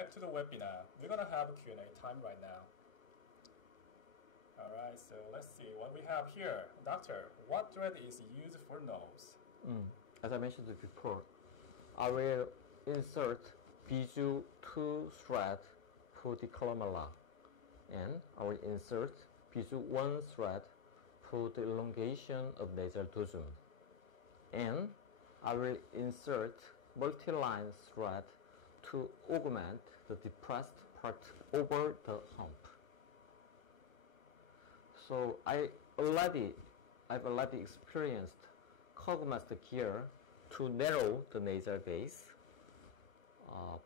back to the webinar. We're gonna have a Q&A time right now. All right, so let's see what we have here. Doctor, what thread is used for nose? As I mentioned before, I will insert Bijou 2 thread for the columella, and I will insert Bijou 1 thread for the elongation of nasal dorsum, and I will insert multi-line thread to augment the depressed part over the hump. So I've already experienced cogmaster gear to narrow the nasal base.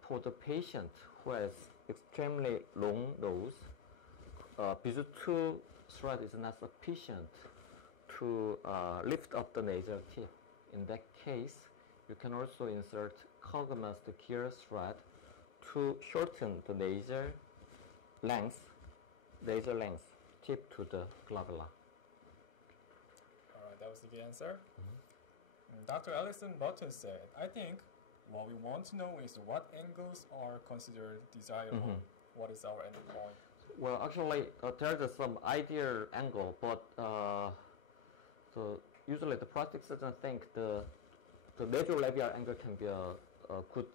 For the patient who has extremely long nose, Bijou 2 thread is not sufficient to lift up the nasal tip. In that case, you can also insert cogmaster gear thread to shorten the nasal length tip to the glabella. All right, that was the good answer. Dr. Alison Button said, I think what we want to know is what angles are considered desirable. What is our end point? Well, actually, there's some ideal angle, but usually the plastic surgeon think the nasolabial angle can be a good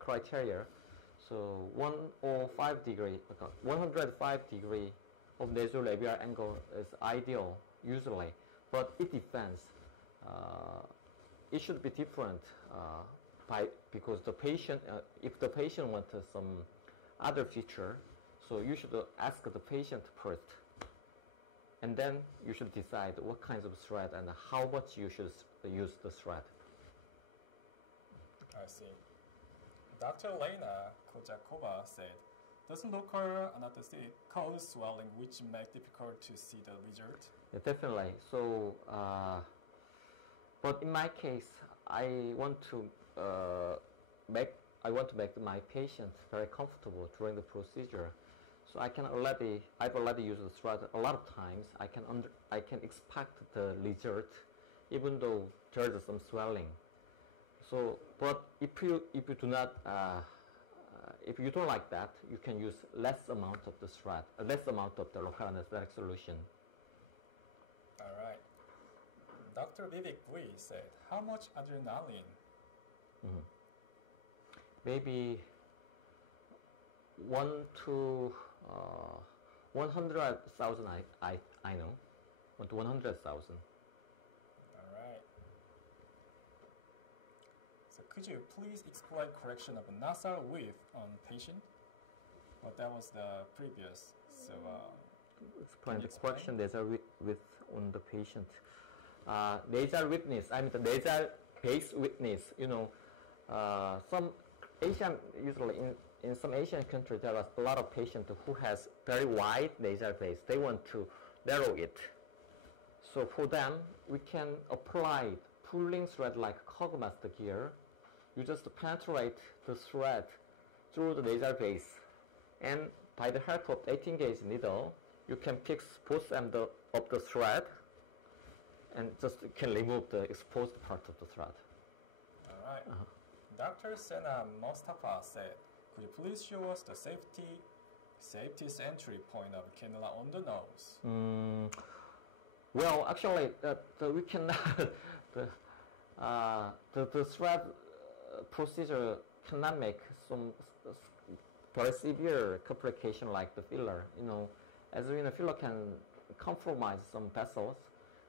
criteria. So 105 degree of nasolabial angle is ideal usually, but it depends. It should be different because the patient, if the patient wants some other feature, so you should ask the patient first, and then you should decide what kinds of thread and how much you should use the thread. I see. Dr. Lena Kojakova said, does local anesthetic cause swelling which make it difficult to see the result? Yeah, definitely. So, but in my case, I want to make my patient very comfortable during the procedure. So I've already used the thread a lot of times. I can expect the result, even though there is some swelling. So, but if you do not, if you don't like that, you can use less amount of the thread, less amount of the local anesthetic solution. All right. Dr. Vivek V said, how much adrenaline? Maybe 1 to 100,000. I know, 1 to 100,000. All right. So could you please explain correction of nasal width on patient? Well, that was the previous. So explain the correction nasal width on the patient. Nasal widthness, I mean the nasal base widthness. You know, some Asian, usually in some Asian countries, there are a lot of patients who has very wide nasal base. They want to narrow it. So for them, we can apply pulling thread like cogmaster gear. You just penetrate the thread through the nasal base, and by the help of 18-gauge needle, you can fix both ends of the thread, and just can remove the exposed part of the thread. All right. Dr. Sena Mostafa said, could you please show us the safety entry point of cannula on the nose? Well, actually, we cannot. The thread procedure cannot make some very severe complication like the filler. You know, as we know, filler can compromise some vessels,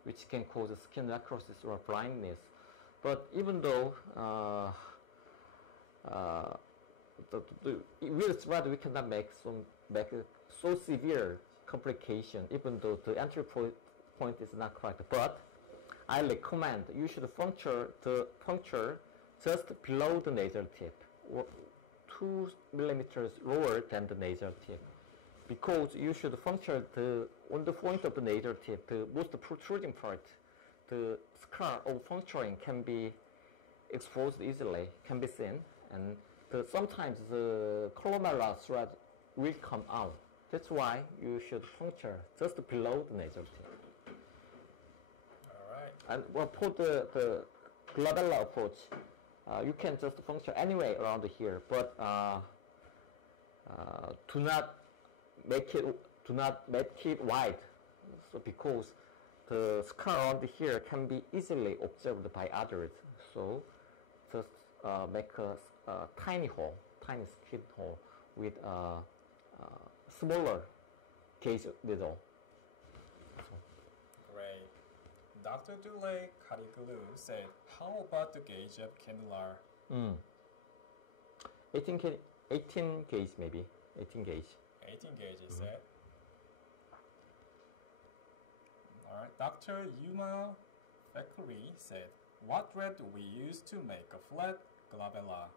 which can cause skin necrosis or blindness. But even though with thread we cannot make so severe complication, even though the entry point is not correct. But I recommend you should puncture just below the nasal tip, or 2 millimeters lower than the nasal tip, because you should puncture on the point of the nasal tip, the most protruding part. The scar of puncturing can be exposed easily, can be seen, and sometimes the columella thread will come out. That's why you should puncture just below the nasal tip. All right. And well, for the glabella approach, you can just puncture anyway around here, but do not make it wide, so because the scar around here can be easily observed by others. So just make a tiny hole, tiny skin hole with a smaller gauge needle. Great. Dr. Dule Kariglu said, how about the gauge of cannula? 18 gauge maybe. 18 gauge. 18 gauge, he said. Alright, Dr. Yuma Fekuri said, what thread do we use to make a flat glabella?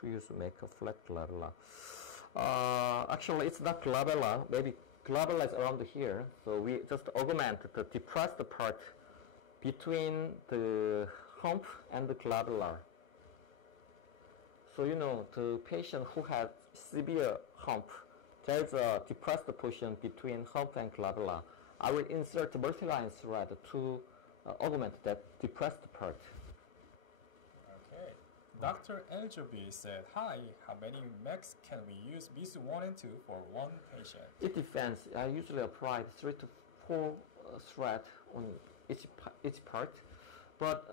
To use to make a flat glabella. Actually, it's not glabella. Maybe glabella is around here. So we just augment the depressed part between the hump and the glabella. So the patient who has severe hump, there's a depressed portion between hump and glabella. I will insert multi-line thread to augment that depressed part. Okay. Dr. Eljobi said, hi, how many max can we use BC1 and 2 for one patient? It depends. I usually apply 3 to 4 thread on each part. But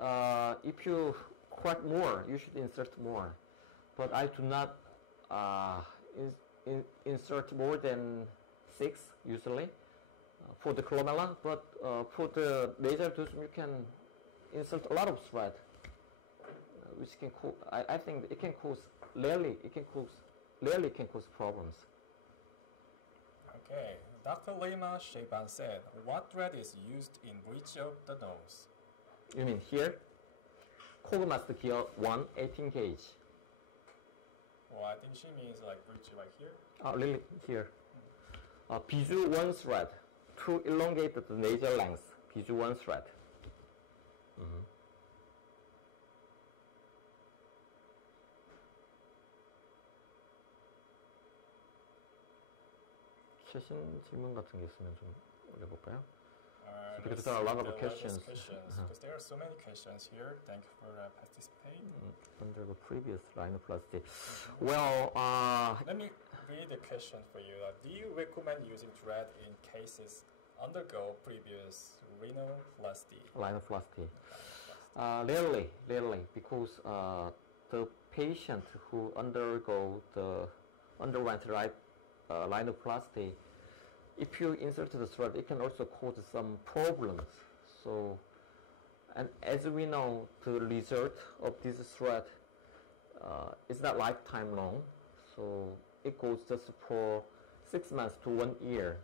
if you crack more, you should insert more. But I do not insert more than 6 usually for the glabella. But for the laser tooth, you can insert a lot of thread, which can cause. I think it can cause rarely can cause problems. Okay, Dr. Lema Sheban said, what thread is used in bridge of the nose? You mean here? Kogmaster gear 1, 18 gauge. Well, I think she means like bridge right here. Oh, really? Here. Bijou 1 thread to elongate the laser length. Bijou 1 thread. 최신 질문 같은 게 있으면 좀 올려볼까요? Because there are a lot of questions. Because there are so many questions here. Thank you for participating. Under the previous rhinoplasty. Well, let me read the question for you. Do you recommend using thread in cases undergo previous rhinoplasty? Rhinoplasty. Rarely, because the patient who underwent rhinoplasty, if you insert the thread, it can also cause some problems. So, and as we know, the result of this thread is not lifetime long. So it goes just for 6 months to 1 year.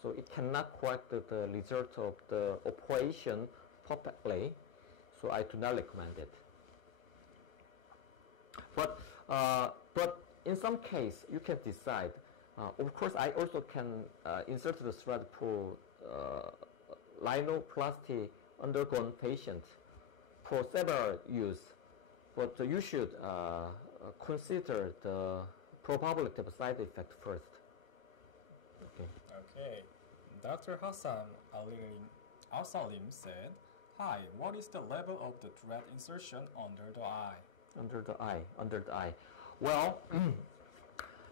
So it cannot correct the result of the operation perfectly. So I do not recommend it. But in some case, you can decide. Of course, I also can insert the thread for rhinoplasty undergone patients for several use, but you should consider the probability of side effect first. Okay. Dr. Hassan Al-Salim said, hi, what is the level of the thread insertion under the eye? Under the eye. Well,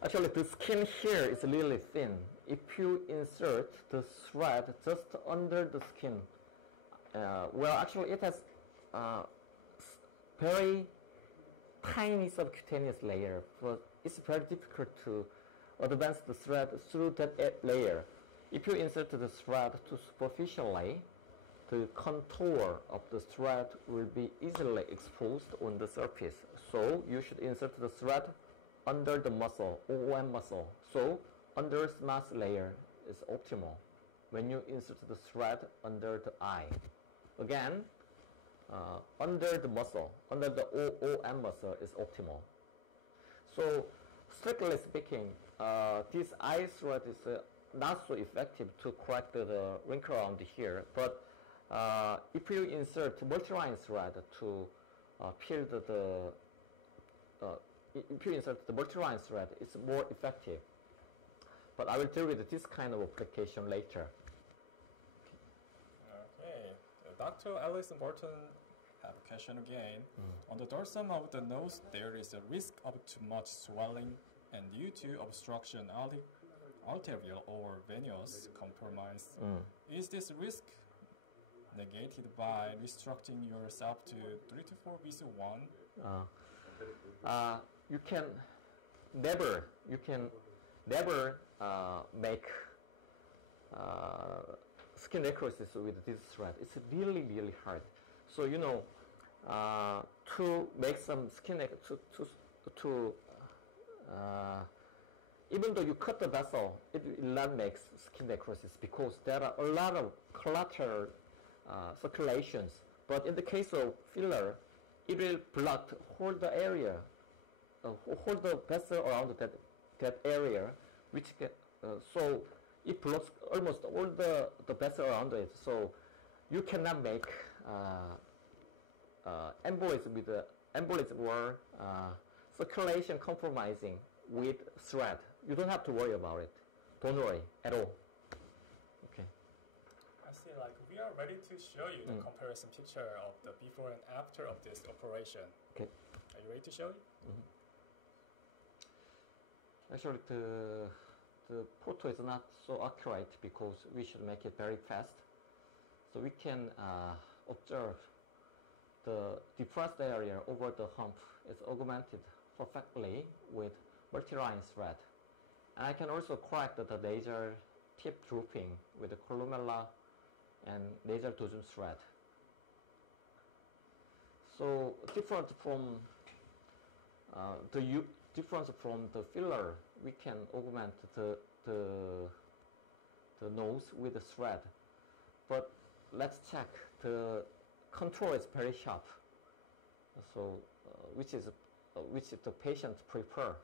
actually, the skin here is really thin. If you insert the thread just under the skin, well, actually, it has very tiny subcutaneous layer, but it's very difficult to advance the thread through that layer. If you insert the thread too superficially, the contour of the thread will be easily exposed on the surface. So you should insert the thread under the muscle, OM muscle. So under smooth layer is optimal when you insert the thread under the eye. Again, under the muscle, under the OM muscle is optimal. So strictly speaking, this eye thread is not so effective to correct the wrinkle around here. But if you insert multi-line thread to peel if you insert the multi-line thread, it's more effective. But I will deal with this kind of application later. Okay. Dr. Alison Burton have a question again. On the dorsum of the nose, there is a risk of too much swelling and due to obstruction arterial or venous compromise, is this risk negated by restricting yourself to 3 to 4 BC1? You can never make skin necrosis with this thread. It's really, really hard. So to make some skin even though you cut the vessel, it will not make skin necrosis because there are a lot of collateral circulations. But in the case of filler, it will block whole the area, hold the vessel around that area, which so it blocks almost all the vessel around it. So you cannot make embolism with the embolism or circulation compromising with thread. You don't have to worry about it. Don't worry at all. Okay. I see. Like we are ready to show you the comparison picture of the before and after of this operation. Okay. Are you ready to show it? Actually, the photo is not so accurate because we should make it very fast. So we can observe the depressed area over the hump is augmented perfectly with multi-line thread. And I can also correct the nasal tip drooping with the columella and nasal dosum thread. So different from the filler, we can augment the nose with the thread. But let's check. The contour is very sharp. So which the patient prefer.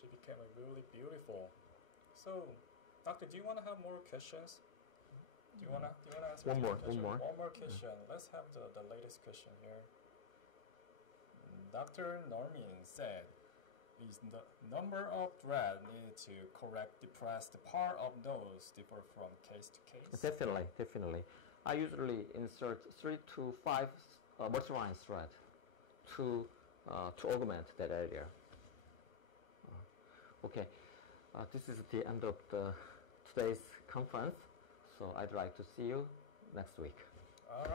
She became really beautiful. So, doctor, do you want to have more questions? Do you want to answer One more. One more question. Let's have the latest question here. Dr. Norman said, is the number of thread needed to correct depressed part of nose differ from case to case? Definitely. I usually insert 3 to 5 multi-line thread to augment that area. Okay, this is the end of today's conference. So I'd like to see you next week. All right.